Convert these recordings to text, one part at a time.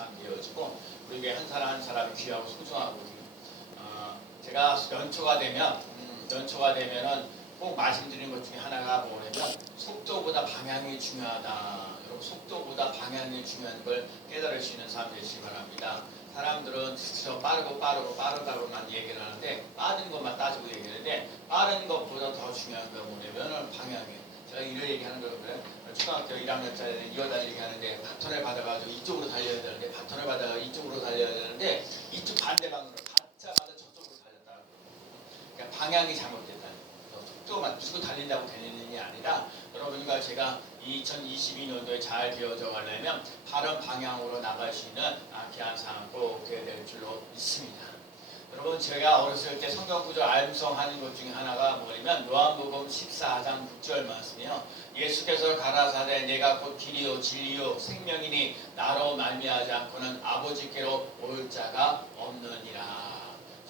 참 되어지고 우리에게 한 사람 한 사람이 귀하고 소중하고 제가 연초가 되면은 꼭 말씀드린 것 중에 하나가 뭐냐면 속도보다 방향이 중요하다. 여러분 속도보다 방향이 중요한 걸 깨달을 수 있는 삶 되시기 바랍니다. 사람들은 저 빠르다고만 얘기를 하는데 빠른 것만 따지고 얘기하는데 빠른 것보다 더 중요한 건 뭐냐면 방향이에요. 제가 이런 얘기하는 거는 초등학교 1학년짜리 이어달리기 하는데 바톤을 받아가지고 이쪽으로 달려야 되는데 바톤을 받아가 이쪽으로 달려야 되는데 이쪽 반대방으로 받자마자 저쪽으로 달렸다. 그러니까 방향이 잘못됐다. 속도만 무조건 달린다고 되는 일이 아니라 여러분과 제가 2022년도에 잘 되어져 가려면 바른 방향으로 나갈 수 있는 귀한 삶 꼭 되어야 될 줄로 믿습니다. 여러분 제가 어렸을 때 성경 구절 암송하는 것 중에 하나가 뭐냐면 요한복음 14장 6절 말씀이요. 예수께서 가라사대 내가 곧 길이요 진리요 생명이니 나로 말미암지 않고는 아버지께로 올 자가 없느니라.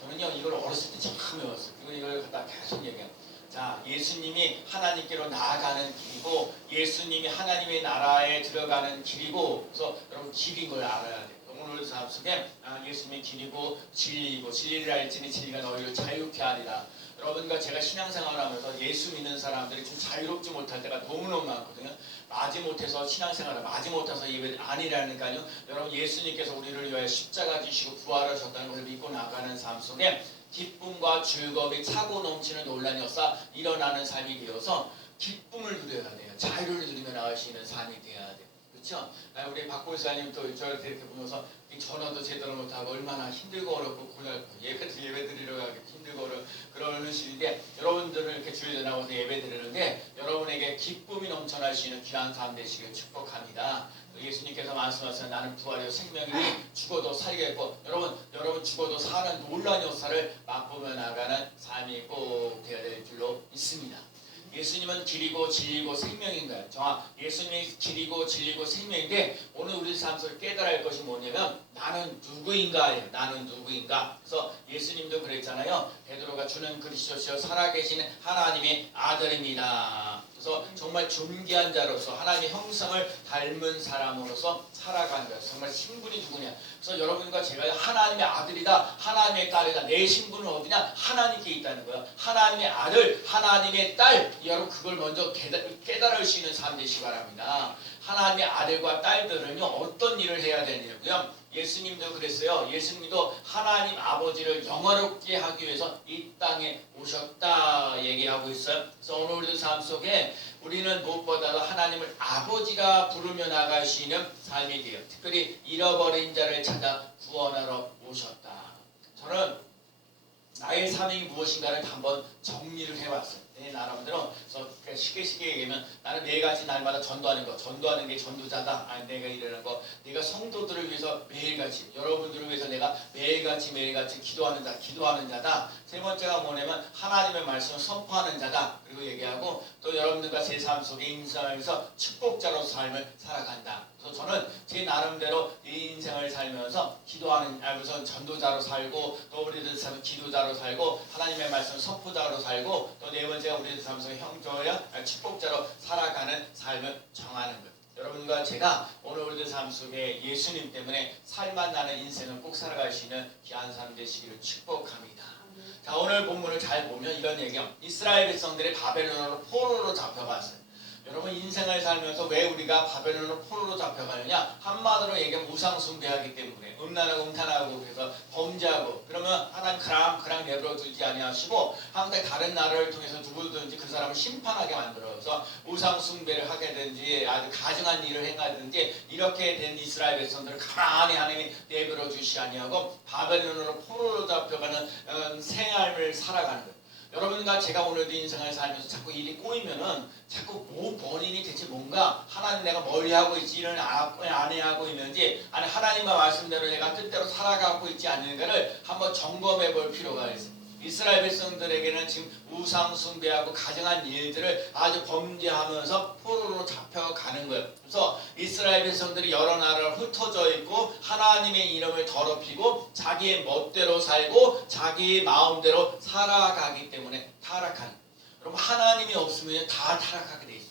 저는요 이걸 어렸을 때 처음 배웠어요. 이걸 갖다 계속 얘기해요. 자, 예수님이 하나님께로 나아가는 길이고 예수님이 하나님의 나라에 들어가는 길이고 그래서 여러분 길인 걸 알아야 돼요. 오늘 삶 속에 예수님의 길이고 진리이고 진리를 알지니 진리가 너희를 자유케 하리라. 여러분과 제가 신앙생활을 하면서 예수 믿는 사람들이 좀 자유롭지 못할 때가 너무너무 많거든요. 마지못해서 신앙생활을 마지못해서 예배 아니라니까요. 여러분 예수님께서 우리를 위하여 십자가 지시고 부활하셨다는 것을 믿고 나가는 삶 속에 기쁨과 즐거움이 차고 넘치는 논란이 없어 일어나는 삶이 되어서 기쁨을 누려야 돼요. 자유를 누리며 나갈 수 있는 삶이 되어야 돼요. 그렇죠? 우리 박 목사님 또 저를 이렇게 보면서 전화도 제대로 못하고 얼마나 힘들고 어렵고 고달고 예배 드리러 가기 힘들고 그러는 시인데 여러분들을 이렇게 주일에 나와서 예배 드리는데 여러분에게 기쁨이 넘쳐날 수 있는 귀한 삶 되시길 축복합니다. 예수님께서 말씀하신 나는 부활이요 생명이니 죽어도 살겠고 여러분 죽어도 사는 놀라운 역사를 맛보며 나가는 삶이 꼭 되어야 될 줄로 믿습니다. 예수님은 길이고 진리고 생명인가요? 예수님이 길이고 진리고 생명인데 오늘 우리 삶 속에 깨달아야 할 것이 뭐냐면 나는 누구인가예요. 나는 누구인가? 그래서 예수님도 그랬잖아요. 베드로가 주는 그리스도시요 살아계신 하나님의 아들입니다. 그래서 정말 존귀한 자로서 하나님의 형상을 닮은 사람으로서 살아가는 거예요. 정말 신분이 누구냐? 그래서 여러분과 제가 하나님의 아들이다, 하나님의 딸이다. 내 신분은 어디냐? 하나님께 있다는 거예요. 하나님의 아들, 하나님의 딸. 여러분 그걸 먼저 깨달을 수 있는 삶 되시기 바랍니다. 하나님의 아들과 딸들은요 어떤 일을 해야 되냐고요? 예수님도 그랬어요. 예수님도 하나님 아버지를 영화롭게 하기 위해서 이 땅에 오셨다 얘기하고 있어요. 그래서 오늘 우리 삶 속에 우리는 무엇보다도 하나님을 아버지가 부르며 나갈 수 있는 삶이 돼요. 특별히 잃어버린 자를 찾아 구원하러 오셨다. 저는 나의 사명이 무엇인가를 한번 정리를 해봤어요. 나름대로 그래서 쉽게 얘기하면 나는 매일같이 날마다 전도하는 게 전도자다. 아니 내가 이러는 거 내가 성도들을 위해서 매일같이 여러분들을 위해서 내가 매일같이 기도하는 자다. 세 번째가 뭐냐면 하나님의 말씀을 선포하는 자다. 그리고 얘기하고 또 여러분들과 제 삶 속에 인생에서 축복자로 삶을 살아간다. 그래서 저는 제 나름대로 이 인생을 살면서 우선 전도자로 살고 또 우리들 삶은 기도자로 살고 하나님의 말씀 선포자로 살고 또 네 번째가 우리들 삶 속에 형제와 축복자로 살아가는 삶을 정하는 것. 여러분과 제가 오늘 우리들 삶 속에 예수님 때문에 살만 나는 인생을 꼭 살아갈 수 있는 귀한 삶 되시기를 축복합니다. 자, 오늘 본문을 잘 보면 이런 얘기예요. 이스라엘 백성들이 바벨론으로 포로로 잡혀갔어요. 여러분 인생을 살면서 왜 우리가 바벨론으로 포로로 잡혀가느냐? 한마디로 얘기하면 우상숭배하기 때문에 음란하고 음탄하고 그래서 범죄하고 그러면 하나님 그랑 내버려 두지 아니하시고 항상 다른 나라를 통해서 누구든지 그 사람을 심판하게 만들어서 우상숭배를 하게 되든지 아주 가증한 일을 행하든지 이렇게 된 이스라엘 백성들을 가만히 하나님이 내버려 주시 아니하고 바벨론으로 포로로 잡혀가는 생활을 살아가는 거예요. 여러분과 제가 오늘도 인생을 살면서 자꾸 일이 꼬이면은 자꾸 원인이 대체 뭔가 하나님 내가 뭘 하고 있지 일을 안 해하고 있는지 아니 하나님의 말씀대로 내가 뜻대로 살아가고 있지 않는가를 한번 점검해 볼 필요가 있습니다. 이스라엘 백성들에게는 지금 우상 숭배하고 가증한 일들을 아주 범죄하면서 포로로 잡혀가는 거예요. 그래서 이스라엘 백성들이 여러 나라로 흩어져 있고 하나님의 이름을 더럽히고 자기의 멋대로 살고 자기의 마음대로 살아가기 때문에 타락하는 거예요. 여러분 하나님이 없으면 다 타락하게 돼 있어요.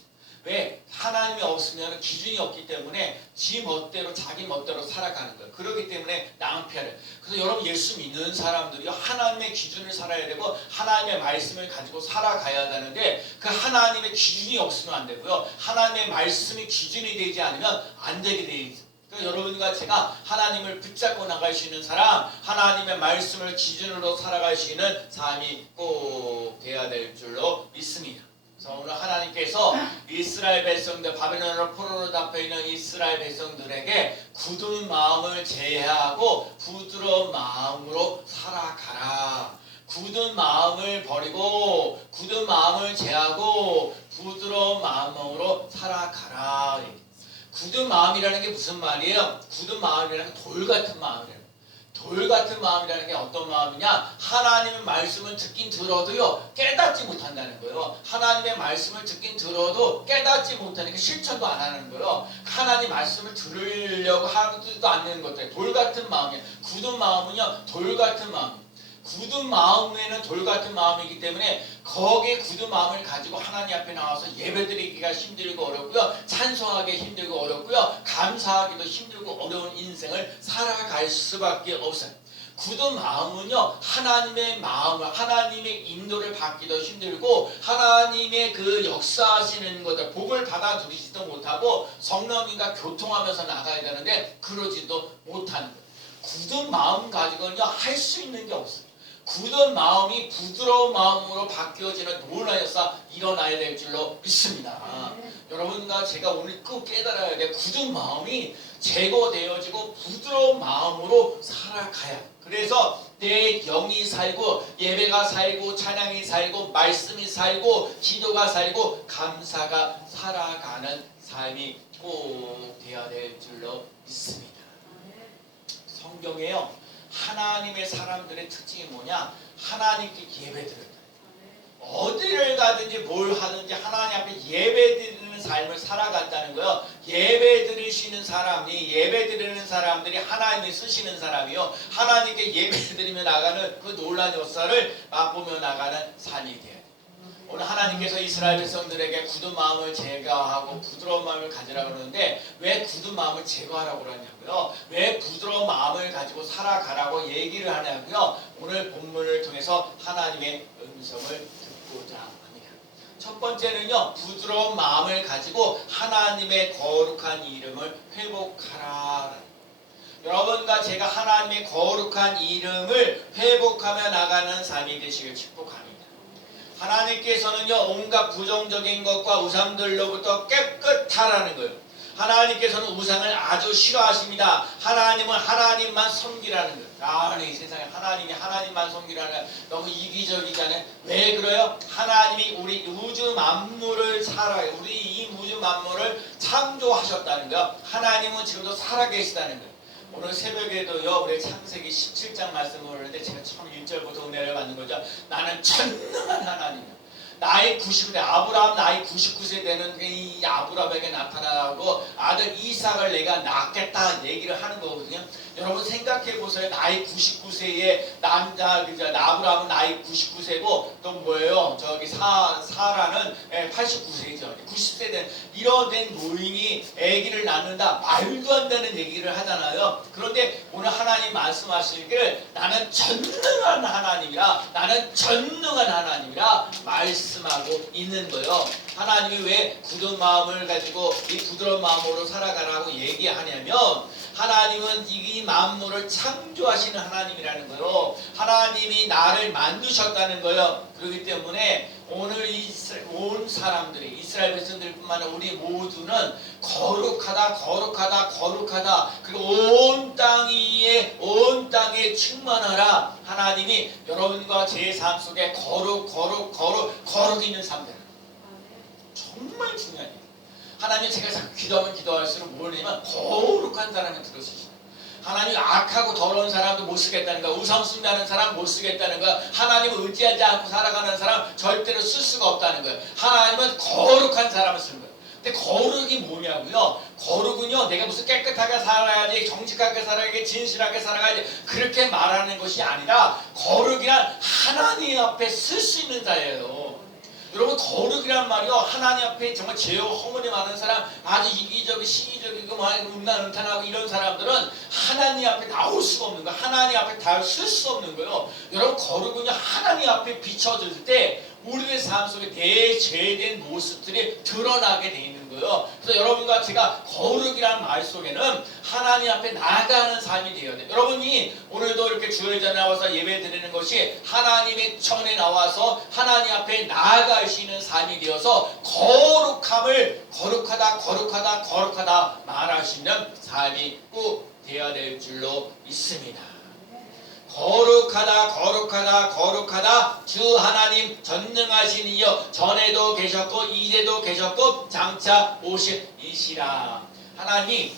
왜? 하나님이 없으면 기준이 없기 때문에 지 멋대로 자기 멋대로 살아가는 거예요. 그렇기 때문에 낭패를. 그래서 여러분 예수 믿는 사람들이 하나님의 기준을 살아야 되고 하나님의 말씀을 가지고 살아가야 되는데 그 하나님의 기준이 없으면 안 되고요. 하나님의 말씀이 기준이 되지 않으면 안 되게 돼 있어요. 그러니까 여러분과 제가 하나님을 붙잡고 나갈 수 있는 사람, 하나님의 말씀을 기준으로 살아갈 수 있는 삶이 꼭 돼야 될 줄로 믿습니다. 그래서 오늘 하나님께서 이스라엘 백성들, 바벨론으로 포로로 잡혀있는 이스라엘 백성들에게 굳은 마음을 제하고 부드러운 마음으로 살아가라. 굳은 마음을 버리고 굳은 마음을 제하고 부드러운 마음으로 살아가라. 굳은 마음이라는 게 무슨 말이에요? 굳은 마음이라는 게 돌 같은 마음이에요. 돌 같은 마음이라는 게 어떤 마음이냐? 하나님의 말씀을 듣긴 들어도요 깨닫지 못한다는 거예요. 하나님의 말씀을 듣긴 들어도 깨닫지 못하니까 실천도 안 하는 거예요. 하나님 말씀을 들으려고 하지도 않는 것들. 돌 같은 마음이에요. 굳은 마음은요 돌 같은 마음. 굳은 마음에는 돌 같은 마음이기 때문에 거기에 굳은 마음을 가지고 하나님 앞에 나와서 예배드리기가 힘들고 어렵고요. 찬송하기 힘들고 어렵고요. 감사하기도 힘들고 어려운 인생을 살아갈 수밖에 없어요. 굳은 마음은요 하나님의 마음을 하나님의 인도를 받기도 힘들고 하나님의 그 역사하시는 것들 복을 받아 누리지도 못하고 성령님과 교통하면서 나가야 되는데 그러지도 못하는 거예요. 굳은 마음 가지고는요 할 수 있는 게 없어요. 굳은 마음이 부드러운 마음으로 바뀌어지는 놀라운 역사 일어나야 될 줄로 믿습니다. 여러분과 제가 오늘 꼭 깨달아야 돼. 굳은 마음이 제거되어지고 부드러운 마음으로 살아가야. 그래서 내 영이 살고 예배가 살고 찬양이 살고 말씀이 살고 기도가 살고 감사가 살아가는 삶이 꼭 되어야 될 줄로 믿습니다. 성경에요. 하나님의 사람들의 특징이 뭐냐? 하나님께 예배드린다. 어디를 가든지 뭘 하든지 하나님 앞에 예배드리는 삶을 살아갔다는 거예요. 예배드리시는 사람이 예배드리는 사람들이 하나님이 쓰시는 사람이요. 하나님께 예배드리며 나가는 그 놀라운 역사를 맛보며 나가는 삶이 돼요. 오늘 하나님께서 이스라엘 백성들에게 굳은 마음을 제거하고 부드러운 마음을 가지라고 그러는데 왜 굳은 마음을 제거하라고 그러냐고요? 왜 부드러운 마음을 가지고 살아가라고 얘기를 하냐고요? 오늘 본문을 통해서 하나님의 음성을 듣고자 합니다. 첫 번째는요. 부드러운 마음을 가지고 하나님의 거룩한 이름을 회복하라. 여러분과 제가 하나님의 거룩한 이름을 회복하며 나가는 삶이 되시길 축복합니다. 하나님께서는요 온갖 부정적인 것과 우상들로부터 깨끗하라는 거예요. 하나님께서는 우상을 아주 싫어하십니다. 하나님은 하나님만 섬기라는 거예요. 이 세상에 하나님이 하나님만 섬기라는 너무 이기적이잖아요. 왜 그래요? 하나님이 우리 우주 만물을 살아요. 우리 이 우주 만물을 창조하셨다는 거예요. 하나님은 지금도 살아계시다는 거예요. 오늘 새벽에도요 우리 창세기 17장 말씀을 보는데 제가 처음 1절부터 은혜를 받는 거죠. 나는 전능한 하나님이야. 나이 99세 아브라함 나이 99세 되는 이 아브라함에게 나타나고 아들 이삭을 내가 낳겠다 얘기를 하는 거거든요. 여러분 생각해 보세요. 나이 99세의 남자 아브라함은 나이 99세고 또 뭐예요? 저기 사라는 89세죠. 90세 된 이런 된 노인이 아기를 낳는다 말도 안 되는 얘기를 하잖아요. 그런데 오늘 하나님 말씀하시기를 나는 전능한 하나님이라 나는 전능한 하나님이라 말씀하고 있는 거예요. 하나님이 왜 굳은 마음을 가지고 이 부드러운 마음으로 살아가라고 얘기하냐면 하나님은 이 만물을 창조하시는 하나님이라는 거예요. 하나님이 나를 만드셨다는 거예요. 그렇기 때문에 오늘 온 사람들이 이스라엘 백성들뿐만 아니라 우리 모두는 거룩하다 거룩하다 거룩하다 그리고 온 땅에 충만하라. 하나님이 여러분과 제 삶 속에 거룩 있는 삶들 정말 중요해요. 하나님 제가 자꾸 기도하면 기도할수록 뭐냐면 거룩한 사람을 들으시죠. 하나님 악하고 더러운 사람도 못 쓰겠다는 거야. 우상 숭배하는 사람 못 쓰겠다는 거야. 하나님을 의지하지 않고 살아가는 사람 절대로 쓸 수가 없다는 거예요. 하나님은 거룩한 사람을 쓰는 거예요. 근데 거룩이 뭐냐고요? 거룩은요 내가 무슨 깨끗하게 살아야지 정직하게 살아야지 진실하게 살아야지 그렇게 말하는 것이 아니라 거룩이란 하나님 앞에 쓸 수 있는 자예요. 여러분 거룩이란 말이요 하나님 앞에 정말 죄와 허물이 많은 사람, 아주 이기적이고 시기적이고 음란음탄하고 이런 사람들은 하나님 앞에 나올 수가 없는 거예요. 하나님 앞에 닿을 수 없는 거예요. 여러분 거룩은요 하나님 앞에 비춰질 때 우리의 삶 속에 내 죄된 모습들이 드러나게 돼 있는 거예요. 그래서 여러분과 제가 거룩이라는 말 속에는 하나님 앞에 나아가는 삶이 되어야 돼요. 여러분이 오늘도 이렇게 주일에 나와서 예배 드리는 것이 하나님의 전에 나와서 하나님 앞에 나아갈 수 있는 삶이 되어서 거룩함을 거룩하다 말할 수 있는 삶이 꼭 되어야 될 줄로 믿습니다. 거룩하다 주 하나님 전능하신 이여 전에도 계셨고 이제도 계셨고 장차 오실이시라. 하나님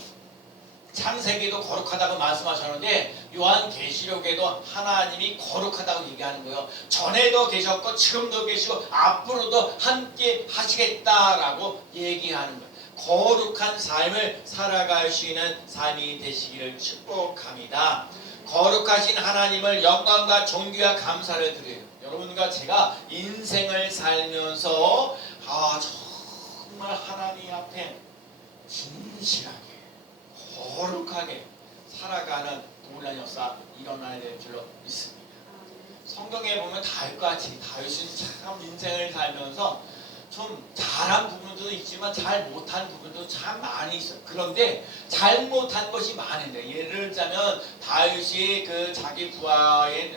창세기도 거룩하다고 말씀하셨는데 요한계시록에도 하나님이 거룩하다고 얘기하는 거예요. 전에도 계셨고 지금도 계시고 앞으로도 함께 하시겠다라고 얘기하는 거예요. 거룩한 삶을 살아갈 수 있는 삶이 되시기를 축복합니다. 거룩하신 하나님을 영광과 존귀와 감사를 드려요. 여러분과 제가 인생을 살면서 정말 하나님 앞에 진실하게 거룩하게 살아가는 놀라운 역사 일어나야 될 줄로 믿습니다. 성경에 보면 다윗같이 다윗은 참 인생을 살면서 좀 잘한 부분도 있지만 잘 못한 부분도 참 많이 있어요. 그런데 잘 못한 것이 많은데 예를 들자면 다윗이 그 자기 부하인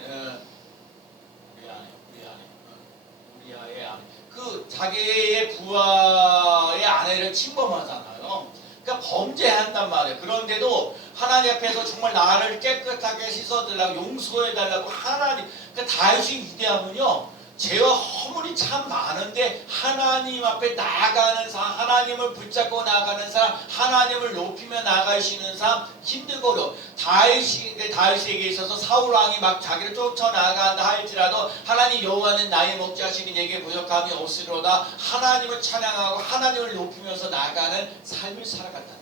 우리아의 아내 그 자기의 부하의 아내를 침범하잖아요. 그러니까 범죄한단 말이에요. 그런데도 하나님 앞에서 정말 나를 깨끗하게 씻어달라고 용서해달라고 하나님 그러니까 다윗이 위대하면요 죄와 허물이 참 많은데 하나님 앞에 나아가는 사람, 하나님을 붙잡고 나아가는 사람, 하나님을 높이며 나아갈 수 있는 사람 힘들고 어려워. 다윗에게 있어서 사울왕이 막 자기를 쫓아나간다 할지라도 하나님 여호와는 나의 목자시니 내게 부족함이 없으리로다 하나님을 찬양하고 하나님을 높이면서 나아가는 삶을 살아갔다.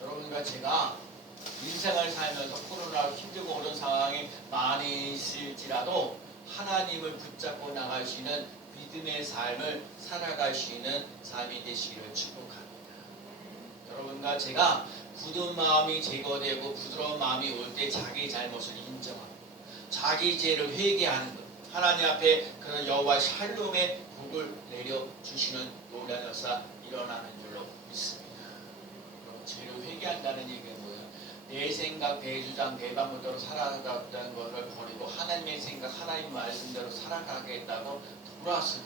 여러분과 제가 인생을 살면서 코로나로 힘들고 어려운 상황이 많이 있을지라도 하나님을 붙잡고 나갈 수 있는 믿음의 삶을 살아갈 수 있는 삶이 되시기를 축복합니다. 여러분과 제가 굳은 마음이 제거되고 부드러운 마음이 올 때 자기 잘못을 인정하고 자기 죄를 회개하는 것 하나님 앞에 그 여호와 샬롬의 복을 내려주시는 놀라운 역사 일어나는 줄로 믿습니다. 그럼 죄를 회개한다는 얘기는 뭐예요? 내 생각, 내 주장, 내 방법대로 살아가겠다는 것을 버리고 하나님의 생각, 하나님 말씀대로 살아가겠다고 돌아서는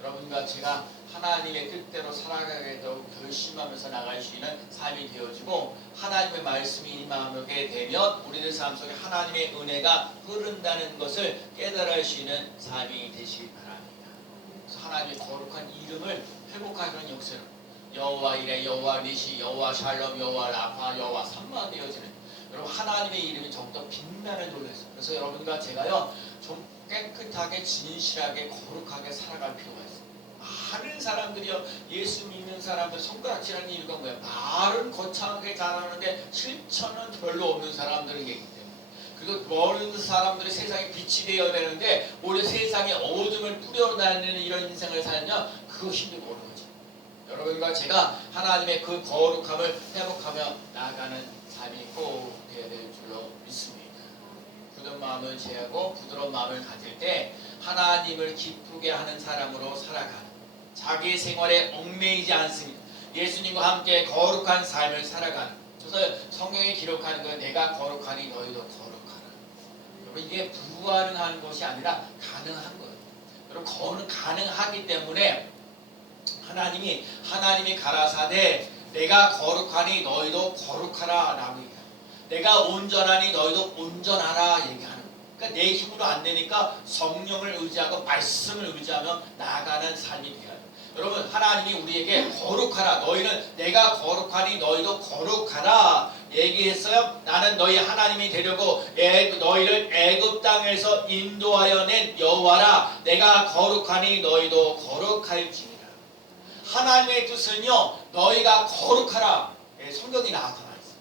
여러분과 제가 하나님의 뜻대로 살아가겠다고 결심하면서 나갈 수 있는 삶이 되어지고 하나님의 말씀이 임하게 되면 우리들 삶 속에 하나님의 은혜가 흐른다는 것을 깨달을 수 있는 삶이 되시기 바랍니다. 그래서 하나님의 거룩한 이름을 회복하는 역사를 여호와 이레, 여호와 니시, 여호와 샬롬, 여호와 라파, 여호와 삼마 되어지는 여러분 하나님의 이름이 더욱더 빛나는 놀라서 그래서 여러분과 제가요 좀 깨끗하게 진실하게 거룩하게 살아갈 필요가 있어요. 많은 사람들이요 예수 믿는 사람들 손가락질하는 이유가 뭐야? 말은 거창하게 잘하는데 실천은 별로 없는 사람들이기 때문에 그리고 모르는 사람들이 세상에 빛이 되어야 되는데 오히려 세상에 어둠을 뿌려다니는 이런 인생을 살면 그거 힘들고 어려운 거죠. 여러분과 제가 하나님의 그 거룩함을 회복하며 나아가는 삶이 꼭 되어야 될 줄로 믿습니다. 굳은 마음을 제하고 부드러운 마음을 가질 때 하나님을 기쁘게 하는 사람으로 살아가는 자기 생활에 얽매이지 않습니다. 예수님과 함께 거룩한 삶을 살아가는 그래서 성경에 기록하는 건 내가 거룩하니 너희도 거룩하라. 여러분 이게 불가능한 것이 아니라 가능한 거예요. 여러분 거룩은 가능하기 때문에 하나님이 가라사대 내가 거룩하니 너희도 거룩하라 라고 얘기해요. 내가 온전하니 너희도 온전하라 얘기하는 거예요. 그러니까 내 힘으로 안 되니까 성령을 의지하고 말씀을 의지하며 나아가는 삶이 돼야 돼요. 여러분 하나님이 우리에게 거룩하라 너희는 내가 거룩하니 너희도 거룩하라 얘기했어요. 나는 너희 하나님이 되려고 너희를 애굽 땅에서 인도하여 낸 여호와라 내가 거룩하니 너희도 거룩할지니라. 하나님의 뜻은요 너희가 거룩하라 성경이 나타나 있어요.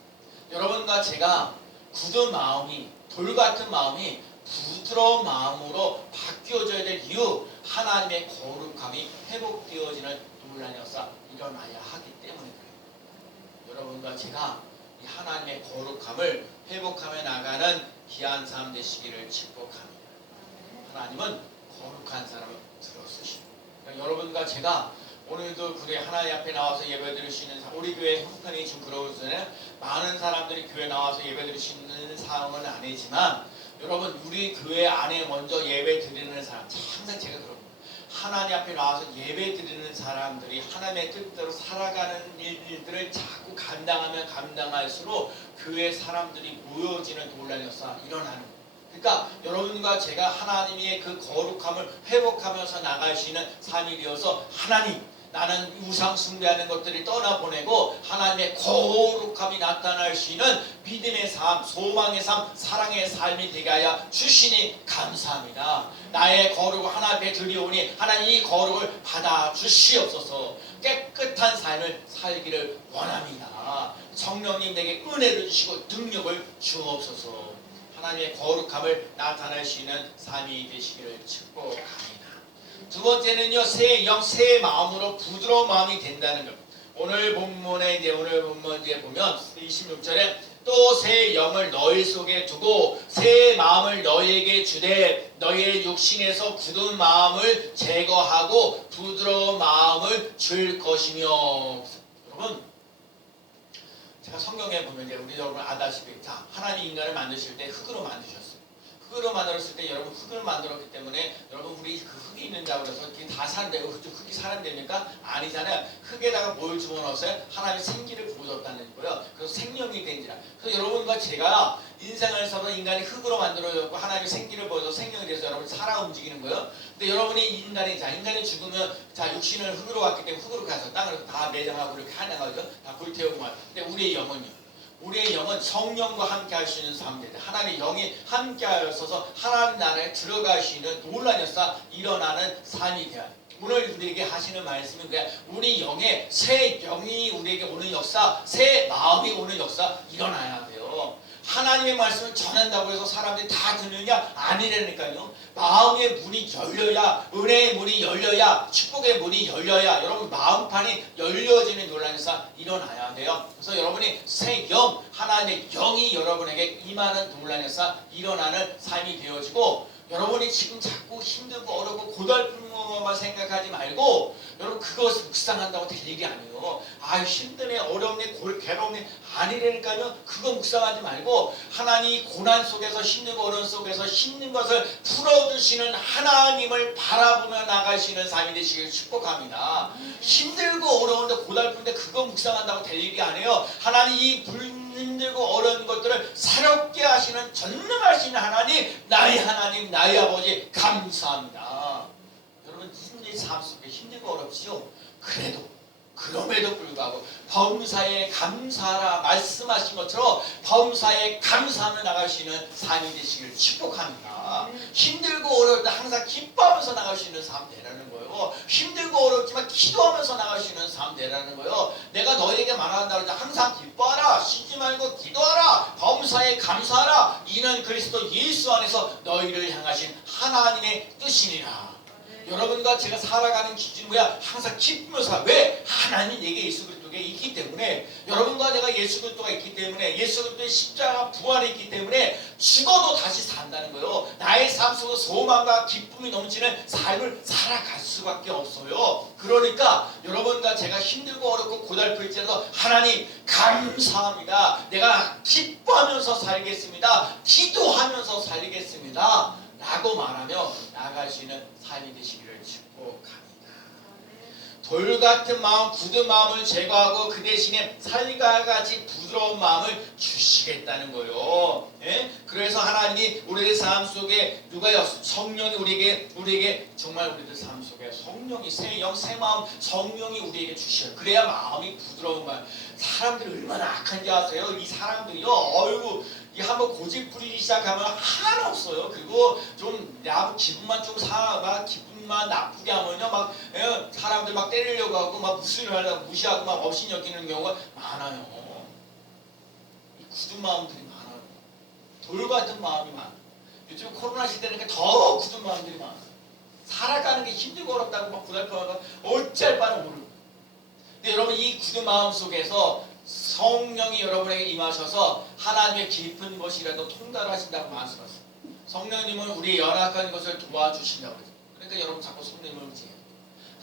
여러분과 제가 굳은 마음이 돌 같은 마음이 부드러운 마음으로 바뀌어져야 될 이유, 하나님의 거룩함이 회복되어지는 놀라운 역사 일어나야 하기 때문에 그래요. 여러분과 제가 이 하나님의 거룩함을 회복하며 나가는 귀한 삶 되시기를 축복합니다. 하나님은 거룩한 사람을 들어쓰십니다. 그러니까 여러분과 제가 오늘도 그래 하나님 앞에 나와서 예배드릴 수 있는, 우리 교회 형편이 좀 그러잖아요. 많은 사람들이 교회 나와서 예배드릴 수 있는 상황은 아니지만, 여러분 우리 교회 안에 먼저 예배드리는 사람, 항상 제가 그럽니다. 하나님 앞에 나와서 예배드리는 사람들이 하나님의 뜻대로 살아가는 일들을 자꾸 감당하면 감당할수록 교회 사람들이 모여지는 놀라운 역사가 일어나는 거예요. 그러니까 여러분과 제가 하나님의 그 거룩함을 회복하면서 나갈 수 있는 삶이 되어서, 하나님, 나는 우상 숭배하는 것들이 떠나보내고 하나님의 거룩함이 나타날 수 있는 믿음의 삶, 소망의 삶, 사랑의 삶이 되게 하여 주시니 감사합니다. 나의 거룩을 하나님 앞에 드리오니 하나님 이 거룩을 받아 주시옵소서. 깨끗한 삶을 살기를 원합니다. 성령님 내게 은혜를 주시고 능력을 주옵소서. 하나님의 거룩함을 나타낼 수 있는 삶이 되시기를 축복합니다. 두 번째는요, 새 영, 새 마음으로 부드러운 마음이 된다는 것. 오늘 본문에 보면 26절에 또 새 영을 너희 속에 두고 새 마음을 너희에게 주되 너희의 육신에서 굳은 마음을 제거하고 부드러운 마음을 줄 것이며. 여러분, 제가 성경에 보면 이제 우리 여러분 아다시피, 자, 하나님이 인간을 만드실 때 흙으로 만드셨어요. 흙으로 만들었을 때 여러분 흙을 만들었기 때문에 여러분 우리 그 흙이 있는다고 해서 그게 다 사는데요. 흙이 사람 됩니까? 아니잖아요. 흙에다가 뭘 집어넣었어요? 하나님의 생기를 부어줬다는 거예요. 그래서 생명이 된지라. 그래서 여러분과 제가 인생을 살아 인간이 흙으로 만들어졌고 하나님의 생기를 부어서 생명이 돼서 여러분 살아 움직이는 거예요. 근데 여러분이 인간이 죽으면 자 육신을 흙으로 갔기 때문에 흙으로 가서 땅을 다 매장하고 이렇게 하는 거죠. 다 불태우고 말. 근데 우리의 영은요. 우리의 영은 성령과 함께 할 수 있는 삶입니다. 하나님의 영이 함께 하셔서 하나님 나라에 들어갈 수 있는 놀라운 역사 일어나는 삶이 되어야 합니다. 오늘 우리에게 하시는 말씀은 그냥 우리 영에 새 영이 우리에게 오는 역사, 새 마음이 오는 역사 일어나야 돼요. 하나님의 말씀을 전한다고 해서 사람들이 다 듣느냐? 아니라니까요. 마음의 문이 열려야, 은혜의 문이 열려야, 축복의 문이 열려야 여러분 마음판이 열려지는 놀라운 역사 일어나야 돼요. 그래서 여러분이 새 영, 하나님의 영이 여러분에게 임하는 놀라운 역사 일어나는 삶이 되어지고, 여러분이 지금 자꾸 힘들고 어렵고 고달픈 것만 생각하지 말고 여러분 그것을 묵상한다고 될 일이 아니에요. 아 힘드네 어렵네 괴롭네 아니라니까요. 그거 묵상하지 말고 하나님 고난 속에서 힘들고 어려움 속에서 힘든 것을 풀어주시는 하나님을 바라보며 나가시는 삶이 되시길 축복합니다. 힘들고 어려운데 고달픈데 그거 묵상한다고 될 일이 아니에요. 하나님 이 힘들고 어려운 것들을 새롭게 하시는 전능하신 하나님, 나의 하나님, 나의 아버지 감사합니다. 여러분 힘든 삶 속에 힘들고 어렵지요. 그럼에도 불구하고 범사에 감사하라 말씀하신 것처럼 범사에 감사하며 나갈 수 있는 삶이 되시길 축복합니다. 힘들고 어려울 때 항상 기뻐하면서 나갈 수 있는 삶 되라는 거예요. 힘들고 어렵지만 기도하면서 나갈 수 있는 삶 되라는 거예요. 내가 너희에게 말한다 그럴 때 항상 기뻐하라, 쉬지 말고 기도하라, 범사에 감사하라. 이는 그리스도 예수 안에서 너희를 향하신 하나님의 뜻이니라. 여러분과 제가 살아가는 기준이 뭐야? 항상 기쁘면서. 왜? 하나님 내게 예수 그리스도가 있기 때문에, 여러분과 내가 예수 그리스도가 있기 때문에, 예수 그리스도의 십자가 부활이 있기 때문에 죽어도 다시 산다는 거예요. 나의 삶 속에 소망과 기쁨이 넘치는 삶을 살아갈 수밖에 없어요. 그러니까 여러분과 제가 힘들고 어렵고 고달플지라도 하나님 감사합니다. 내가 기뻐하면서 살겠습니다. 기도하면서 살겠습니다. 라고 말하며 나아갈 수 있는 삶이 되시기를 축복합니다. 돌 같은 마음, 굳은 마음을 제거하고 그 대신에 살과 같이 부드러운 마음을 주시겠다는 거예요. 예? 그래서 하나님이 우리의 삶 속에 누가요? 성령이 우리에게 정말 우리들 삶 속에 성령이 새 영, 새 마음, 성령이 우리에게 주셔요. 그래야 마음이 부드러운 마음. 사람들이 얼마나 악한지 아세요? 이 사람들이요. 어이구. 이 한번 고집 부리기 시작하면 하나 없어요. 그리고 좀 기분만 좀 기분만 나쁘게 하면요, 막 사람들 막 때리려고 하고 막 무시하려고 무시하고 막 없이 여기는 경우가 많아요. 이 굳은 마음들이 많아요. 돌 같은 마음이 많아요. 요즘 코로나 시대니까 더 굳은 마음들이 많아요. 살아가는 게 힘들고 어렵다고 막 고달퍼하고 어찌할 바를 모르고. 근데 여러분 이 굳은 마음 속에서 성령이 여러분에게 임하셔서 하나님의 깊은 것이라도 통달하신다고 말씀하셨어요. 성령님은 우리 연약한 것을 도와주신다고 그랬어요. 그러니까 여러분 자꾸 성령님을 의지해요.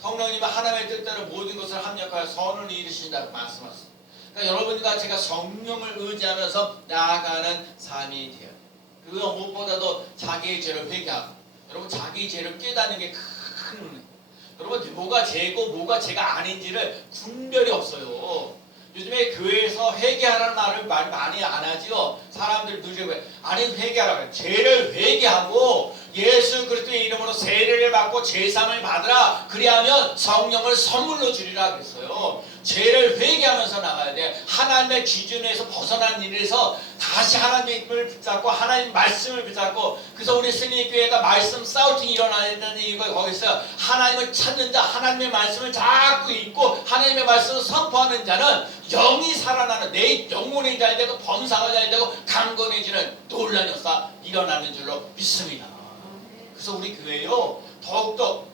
성령님은 하나님의 뜻대로 모든 것을 합력하여 선을 이루신다고 말씀하셨어요. 그러니까 여러분과 제가 성령을 의지하면서 나아가는 삶이 돼요. 그 무엇보다도 자기의 죄를 회개하고 여러분 자기의 죄를 깨닫는 게 큰 은혜. 여러분 뭐가 죄고 뭐가 죄가 아닌지를 분별이 없어요. 요즘에 교회에서 회개하라는 말을 많이 안 하지요. 사람들 누리고 아니 회개하라. 죄를 회개하고 예수 그리스도의 이름으로 세례를 받고 제사함을 받으라. 그리하면 성령을 선물로 주리라 그랬어요. 죄를 회개하면서 나가야 돼. 하나님의 기준에서 벗어난 일에서 다시 하나님을 붙잡고 하나님 말씀을 붙잡고 그래서 우리 스님교회가 말씀 사우팅이 일어나야 된다는 이유가 거기서 하나님을 찾는 자 하나님의 말씀을 자꾸 읽고 하나님의 말씀을 선포하는 자는 영이 살아나는 내 영혼이 잘 되고 범사가 잘 되고 강건해지는 놀라운 역사 일어나는 줄로 믿습니다. 그래서 우리 교회요 더욱더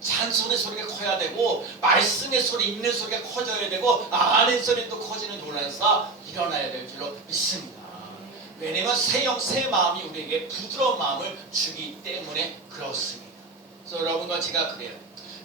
찬송의 소리가 커야 되고 말씀의 소리 읽는 소리가 커져야 되고 아는 소리도 커지는 놀라운 역사 일어나야 될 줄로 믿습니다. 왜냐하면 새 영 새 마음이 우리에게 부드러운 마음을 주기 때문에 그렇습니다. 그래서 여러분과 제가 그래요.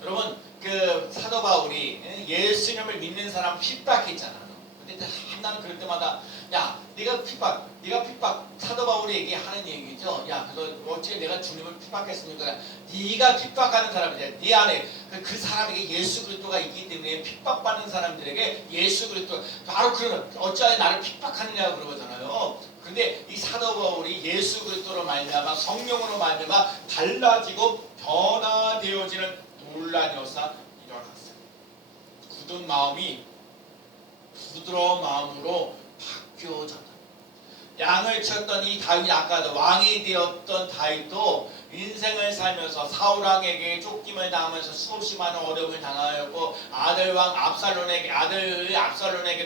여러분 그 사도 바울이 예수님을 믿는 사람 핍박했잖아요. 근데 나는 그럴 때마다 야 네가 핍박 사도 바울이 얘기하는 얘기죠. 야 그래서 어째 내가 주님을 핍박했습니까? 네가 핍박하는 사람이야. 네 안에 그 사람에게 예수 그리스도가 있기 때문에 핍박받는 사람들에게 예수 그리스도 바로 그러면 어찌하여 나를 핍박하느냐 그러잖아요. 근데 이 사도 바울이 예수 그리스도로 말미암아 성령으로 말미암아 달라지고 변화되어지는 놀라운 역사 일어났어요. 굳은 마음이 부드러운 마음으로 바뀌어졌다. 양을 쳤던 이 다윗 아까도 왕이 되었던 다윗도 인생을 살면서 사울왕에게 쫓김을 당하면서 수없이 많은 어려움을 당하였고 아들 압살론에게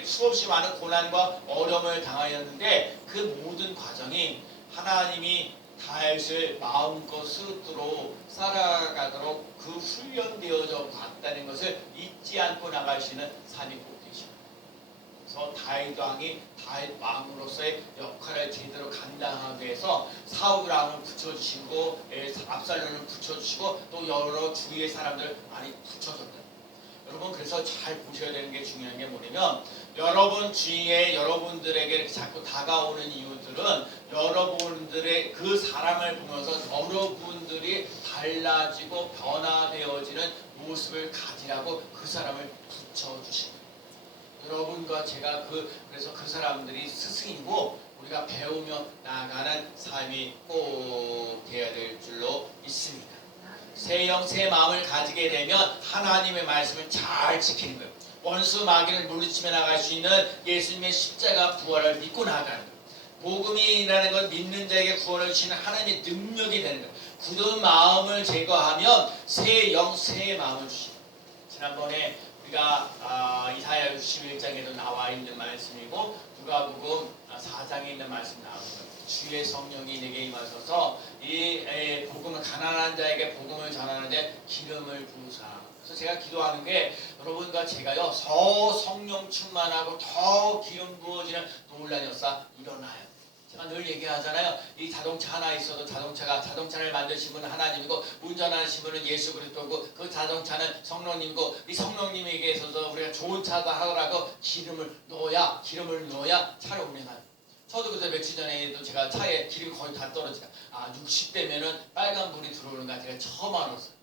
수없이 많은 고난과 어려움을 당하였는데 그 모든 과정이 하나님이 다윗을 마음껏 스스로 살아가도록 그 훈련되어져 갔다는 것을 잊지 않고 나가시는 삶이 꼭 되십니다. 그래서 다윗 왕이 다윗 왕으로서의 역할을 제대로 감당하기 위해서 사울 왕을 붙여주시고 압살론을 붙여주시고 또 여러 주위의 사람들 많이 붙여줬다. 여러분 그래서 잘 보셔야 되는 게 중요한 게 뭐냐면 여러분 주위에 여러분들에게 자꾸 다가오는 이유들은 여러분들의 그 사람을 보면서 여러분들이 달라지고 변화되어지는 모습을 가지라고 그 사람을 붙여주십니다. 여러분과 제가 그래서 그 사람들이 스승이고 우리가 배우며 나아가는 삶이 꼭 되어야 될 줄로 믿습니다. 새 영 새 마음을 가지게 되면 하나님의 말씀을 잘 지키는 거예요. 원수 마귀를 물리치며 나갈 수 있는 예수님의 십자가 부활을 믿고 나아가는 거예요. 복음이라는 건 믿는 자에게 구원을 주시는 하나님의 능력이 되는 거예요. 굳은 마음을 제거하면 새 영 새 마음을 주십니다. 지난번에 우리가 이사야 61장에도 나와 있는 말씀이고 누가복음 4장에 있는 말씀 나오는 거예요. 주의 성령이 내게 임하셔서 이 복음을 가난한 자에게 복음을 전하는데 기름을 부으사. 그래서 제가 기도하는 게 여러분과 제가요 성령 충만하고 더 기름 부어지는 놀라운 역사 일어나요. 제가 늘 얘기하잖아요. 이 자동차 하나 있어도 자동차를 만드신 분은 하나님이고 운전하시는 분은 예수 그리스도고 그 자동차는 성령님이고 이 성령님에게 있어서 우리가 좋은 차가 하더라도 기름을 넣어야 차를 운행하는. 저도 그때 며칠 전에도 제가 차에 기름이 거의 다 떨어지니까 60대면은 빨간불이 들어오는 거 제가 처음 알았어요.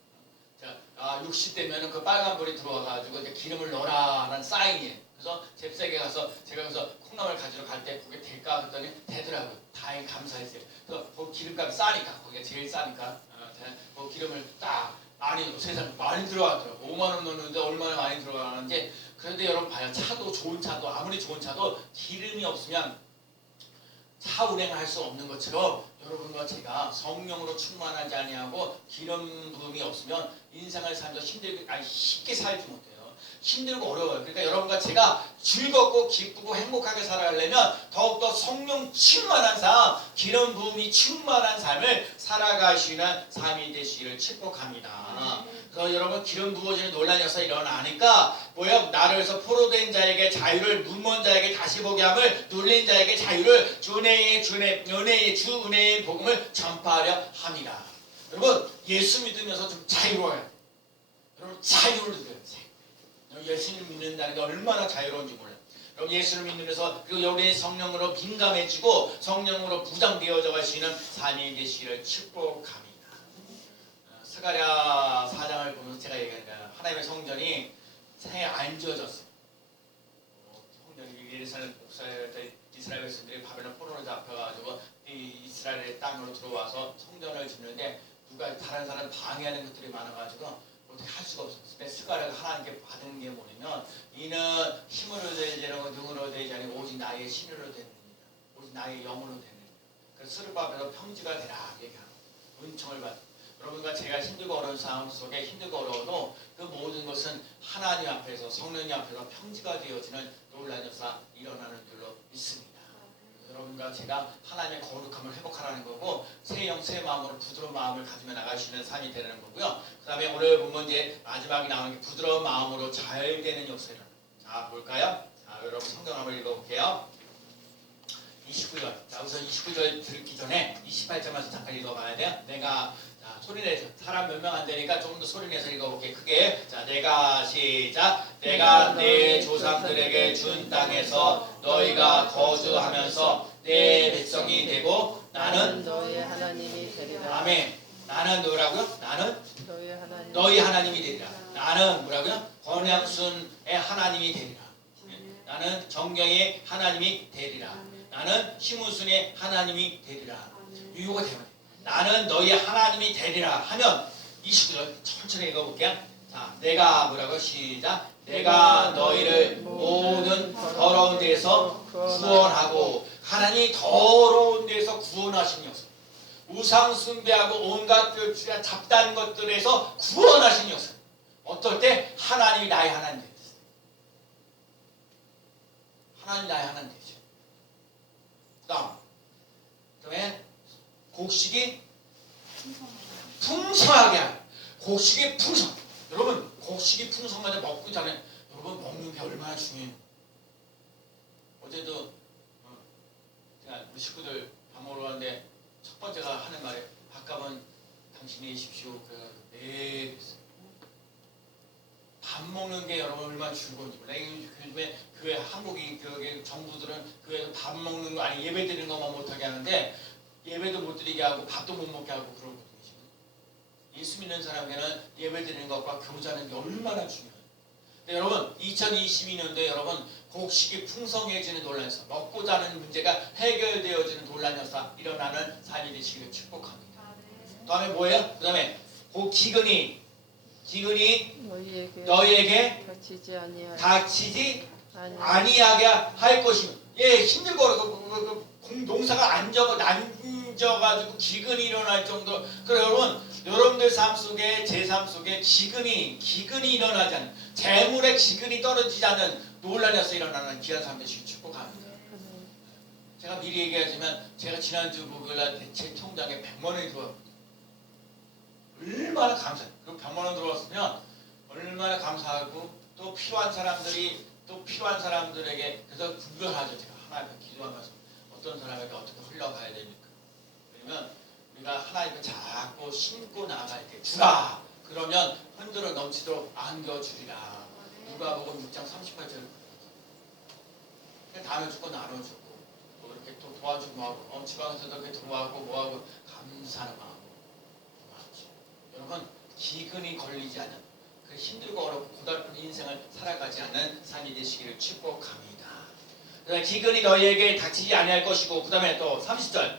60대면은 그 빨간불이 들어와가지고 이제 기름을 넣어라라는 사인이에요. 그래서 잽싸게 가서 제가 그래서 콩나물 가지러 갈 때 그게 될까 했더니 되더라고요. 다행히 감사했어요. 그래서 그 기름값이 싸니까 거기가 제일 싸니까 그 기름을 딱 많이 세상 많이 들어가더라고요. 5만 원 넣는데 얼마나 많이 들어가는지. 그런데 여러분 봐요. 차도 좋은 차도 아무리 좋은 차도 기름이 없으면 차 운행을 할 수 없는 것처럼 여러분과 제가 성령으로 충만하지 아니하고 기름 부음이 없으면 인생을 살면서 쉽게 살지 못해요. 힘들고 어려워요. 그러니까 여러분과 제가 즐겁고 기쁘고 행복하게 살아가려면 더욱더 성령 충만한 삶, 기름 부음이 충만한 삶을 살아가시는 삶이 되시기를 축복합니다. 그래서 여러분 기름 부어지는 논란 역사 일어나니까 뭐야? 나를 위해서 포로된 자에게 자유를, 눈먼 자에게 다시 보게 함을, 눌린 자에게 자유를, 주 은혜의 복음을 전파하려 합니다. 여러분 예수 믿으면서 좀 자유로워요. 여러분 자유를 누려요. 예수를 믿는다는 게 얼마나 자유로운지 몰라요. 여러분 예수를 믿으면서 그리고 여러분의 성령으로 민감해지고 성령으로 부장되어져 가시는 삶이 되시기를 축복합니다. 스가랴 4장을 보면서 제가 얘기하니까 하나님의 성전이 새에 안 지어졌어요. 성전이 예루살렘 복사할 이스라엘 백성들이 바벨론 포로로 잡혀가지고 이 이스라엘의 땅으로 들어와서 성전을 짓는데 누가 다른 사람 방해하는 것들이 많아가지고 어떻게 할 수가 없었어요. 스가랴가 하나님께 받은 게 뭐냐면 이는 힘으로 되지 않고 능으로 되지 않고 오직 나의 신으로 되는 일이다. 오직 나의 영으로 되는 일이다. 그래서 스룹바벨로 평지가 되라 얘기하고 은총을 받. 여러분과 제가 힘들고 어려운 상황 속에 힘들고 어려워도 그 모든 것은 하나님 앞에서 성령님 앞에서 평지가 되어지는 놀라운 역사 일어나는 줄로 믿습니다. 여러분과 제가 하나님의 거룩함을 회복하라는 거고 새 영 새 마음으로 부드러운 마음을 가지며 나가시는 삶이 되는 거고요. 그 다음에 오늘 보면 이제 마지막에 나오는 게 부드러운 마음으로 잘 되는 역사를. 자 볼까요? 자 여러분 성경 한번 읽어볼게요. 29절. 자 우선 29절 듣기 전에 28절만 잠깐 읽어봐야 돼요. 내가 소리내서 사람 몇 명 안 되니까 조금 더 소리내서 읽어볼게. 크게. 자 내가 시작. 내가 내 조상들에게 준 땅에서 너희가 거주하면서 내 백성이 되고 나는 너희 하나님이 되리라. 아멘. 나는 뭐라고요? 나는 너희 하나님이 되리라. 나는 뭐라고요? 권양순의 하나님이 되리라. 나는 정경의 하나님이 되리라. 나는 심우순의 하나님이 되리라. 이거가 되면 나는 너희 하나님이 되리라 하면 29절 천천히 읽어볼게요. 자, 내가 뭐라고 시작. 내가 너희를 모든 더러운 데서 구원하고 하나님이 더러운 데서 구원하신 역사. 우상 숭배하고 온갖 잡다한 것들에서 구원하신 역사. 어떨 때 하나님이 나의 하나님 되겠어요. 하나님 나의 하나님 되죠. 그다음에 곡식이 풍성하게 하는 곡식이 풍성. 여러분 곡식이 풍성하게 먹고 있잖아요. 여러분 먹는 게 얼마나 중요해요. 어제도 제가 우리 식구들 밥 먹으러 갔는데 첫 번째가 하는 말이 밥값은 당신이 해십시오. 네 그랬어요. 밥 먹는 게 여러분 얼마나 즐거운지 몰라요. 요즘에 교회 한국인 교회 정부들은 교회에서 밥 먹는 거 아니 예배 드리는 것만 못하게 하는데 예배도 못 드리게 하고 밥도 못 먹게 하고 그러거든요. 예수 믿는 사람에게는 예배 드리는 것과 교제하는 게 얼마나 중요해요. 근데 여러분 2022년도에 여러분 곡식이 풍성해지는 논란에서 먹고 자는 문제가 해결되어지는 논란 역사 일어나는 삶이 되시기를 축복합니다. 다음에 뭐예요? 그 다음에 기근이 너희에게 닥치지 아니하게 할 것이며 예 힘들고 농사가 난져가지고 기근이 일어날 정도. 그래서 여러분들 삶 속에 제 삶 속에 기근이 일어나지 않는 재물의 기근이 떨어지지 않는 논란에서 일어나는 귀한 삶 되시길 축복합니다. 제가 미리 얘기하지만 제가 지난주 목요일날 대체 통장에 100만 원이 들어왔거든요. 얼마나 감사해요. 그 100만 원 들어왔으면 얼마나 감사하고 또 필요한 사람들에게 그래서 구별하죠. 제가 하나님 기도하면서 어떤 사람에게 어떻게 흘러가야 됩니까? 왜냐면 우리가 하나님을 자꾸 심고 나갈 때 주라 그러면 흔들어 넘치도록 안겨주리라. 누가복음 6장 38절 나눠주고 나눠주고 또 이렇게 또 도와주고 뭐하고 지방에서도 이렇게 도와하고 뭐하고 감사하는 마음으로 도와주죠. 여러분 기근이 걸리지 않는 그 힘들고 어렵고 고달픈 인생을 살아가지 않는 삶이 되시기를 축복합니다. 기근이 너희에게 닥치지 아니할 것이고 그 다음에 또 30절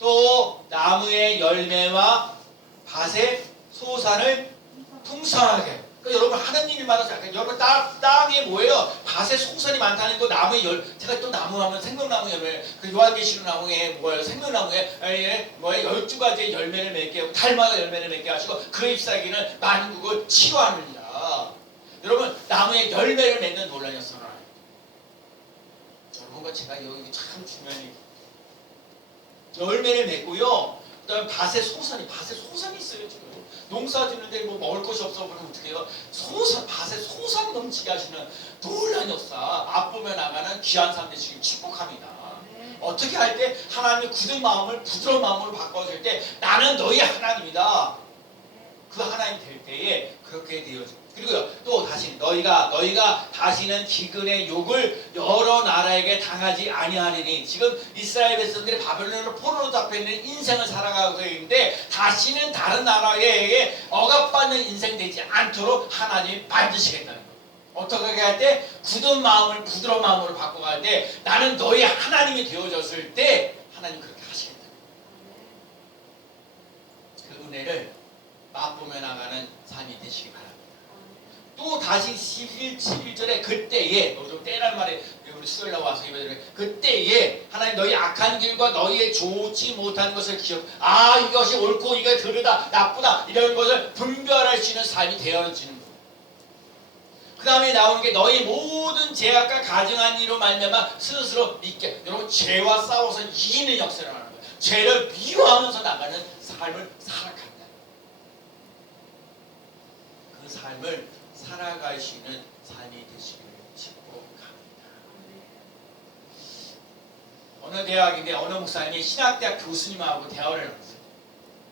또 나무의 열매와 밭의 소산을 풍성하게. 그러니까 여러분 하나님이 말하죠. 여러분 땅에 뭐예요? 밭에 소산이 많다는 거 나무의 제가 또 나무하면 생명나무 열매. 그 요한계시록 나무에 뭐예요? 생명나무에 뭐예요? 12가지의 열매를 맺게 하고 달마다 열매를 맺게 하시고 그 잎사귀는 만국을 치료하느니라. 여러분 나무에 열매를 맺는 논란이었어요. 여러분과 제가 여기 참 중요한 얘기. 열매를 맺고요. 그다음에 밭에 소산이 있어요 지금. 농사 짓는데 뭐 먹을 것이 없어 그러면 어떻게 해요? 밭에 소산이 넘치게 하시는 놀라운 역사, 맛보며 나가는 귀한 삶 되시길 축복합니다. 어떻게 할 때 하나님의 굳은 마음을 부드러운 마음으로 바꿔줄 때 나는 너희 하나님이다. 그 하나님 될 때에 그렇게 되어져. 그리고요 또 다시 너희가 다시는 기근의 욕을 여러 나라에게 당하지 아니하리니. 지금 이스라엘 백성들이 바벨론으로 포로로 잡혀있는 인생을 살아가고 있는데 다시는 다른 나라에 억압받는 인생 되지 않도록 하나님이 만드시겠다는 거예요. 어떻게 할 때? 굳은 마음을 부드러운 마음으로 바꿔갈 때 나는 너희 하나님이 되어졌을 때 하나님 그렇게 하시겠다. 그 은혜를 맛보며 나가는 삶이 되시기 바랍니다. 또 다시 11절에 그때에 좀 때란 말에 우리 수요일 날 와서 이번에 그때에 하나님 너희 악한 길과 너희의 좋지 못한 것을 이것이 옳고 이게 들으다 나쁘다 이런 것을 분별할 수 있는 삶이 되어지는 거예요. 그 다음에 나오는 게 너희 모든 죄악과 가증한 이로 말미암아 스스로 믿게. 여러분 죄와 싸워서 이기는 역사를 하는 거예요. 죄를 미워하면서 나가는 삶을 살아간다. 그 삶을 살아갈 수 있는 삶이 되시기를 축복합니다. 어느 대학인데 어느 목사님이 신학대학 교수님하고 대화를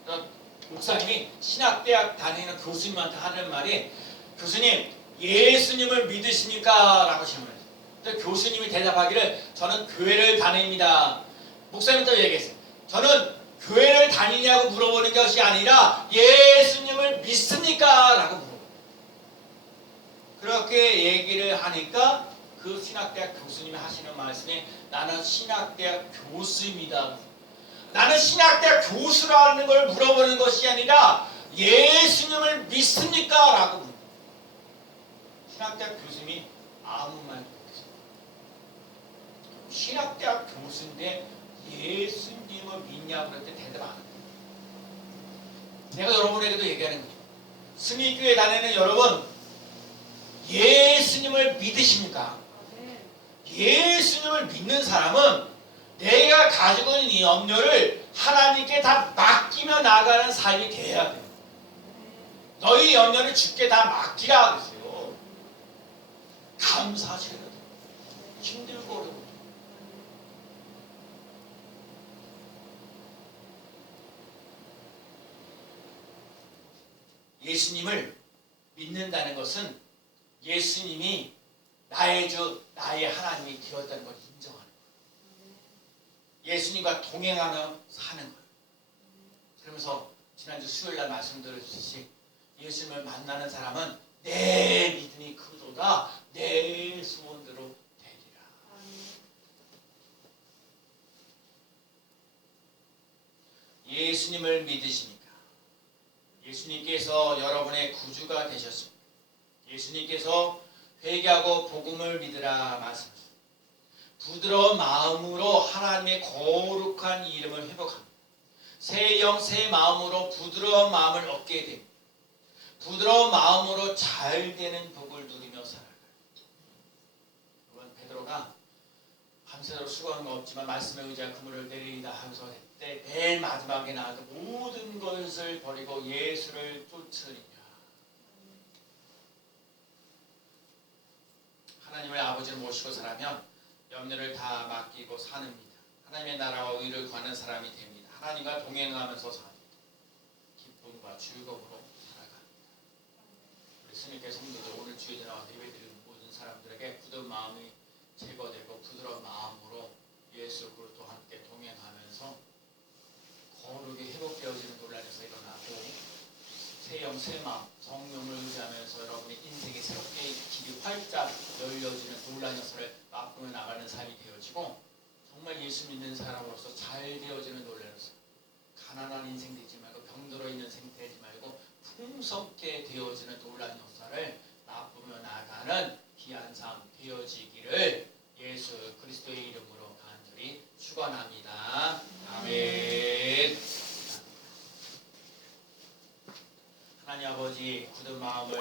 나눴어요. 목사님이 신학대학 다니는 교수님한테 하는 말이 교수님 예수님을 믿으십니까? 라고 질문했어요. 근데 교수님이 대답하기를 저는 교회를 다닙니다. 목사님이 또 얘기했어요. 저는 교회를 다니냐고 물어보는 것이 아니라 예수님을 믿습니까? 라고 물어보는. 그렇게 얘기를 하니까 그 신학대학 교수님이 하시는 말씀이 나는 신학대학 교수입니다. 나는 신학대학 교수라는 걸 물어보는 것이 아니라 예수님을 믿습니까? 라고 물어요. 신학대학 교수님이 아무 말도 못했어요. 신학대학 교수인데 예수님을 믿냐고 그럴 때 대답 안 합니다. 내가 여러분에게도 얘기하는 거죠. 승리교회 다니는 여러분 예수님을 믿으십니까? 예수님을 믿는 사람은 내가 가지고 있는 이 염려를 하나님께 다 맡기며 나가는 삶이 돼야 돼요. 너희 염려를 주께 다 맡기라 그랬어요. 감사하시거든. 힘들고 어려워. 예수님을 믿는다는 것은 예수님이 나의 주, 나의 하나님이 되었다는 걸 인정하는 거예요. 예수님과 동행하며 사는 거예요. 그러면서 지난주 수요일날 말씀드렸듯이 예수님을 만나는 사람은 내 믿음이 크도다 내 소원대로 되리라. 예수님을 믿으십니까? 예수님께서 여러분의 구주가 되셨습니다. 예수님께서 회개하고 복음을 믿으라 말씀하셨습니다. 부드러운 마음으로 하나님의 거룩한 이름을 회복합니다. 새 영, 새 마음으로 부드러운 마음을 얻게 됩니다. 부드러운 마음으로 잘 되는 복을 누리며 살아가요. 이번 베드로가 밤새도록 수고하는 거 없지만 말씀에 의지하 그물을 내리다 하면서 그때 맨 마지막에 나와서 모든 것을 버리고 예수를 쫓으리라. 하나님의 아버지를 모시고 살아면 염려를 다 맡기고 사는니다. 하나님의 나라와 의를 구하는 사람이 됩니다. 하나님과 동행하면서 삽니다. 기쁨과 즐거움으로 살아갑니다. 우리 스님께 성도들 오늘 주일에 나와서 예배드리는 모든 사람들에게 굳은 마음이 제거되고 부드러운 마음으로 예수 그리스도와 함께 동행하면서 거룩이 회복되어지는 논란에서 일어나고 새영 새마음 성령을 의지하면서 여러분의 인생이 새롭게 길이 활짝 열려지는 놀라운 역사를 맛보며 나가는 삶이 되어지고 정말 예수 믿는 사람으로서 잘 되어지는 놀라로서 가난한 인생 되지 말고 병들어 있는 인생 되지 말고 풍성케 되어지는 놀라운 역사를 맛보며 나가는 귀한 삶 되어지기를 예수 그리스도의 이름으로 간절히 축원합니다. 아멘.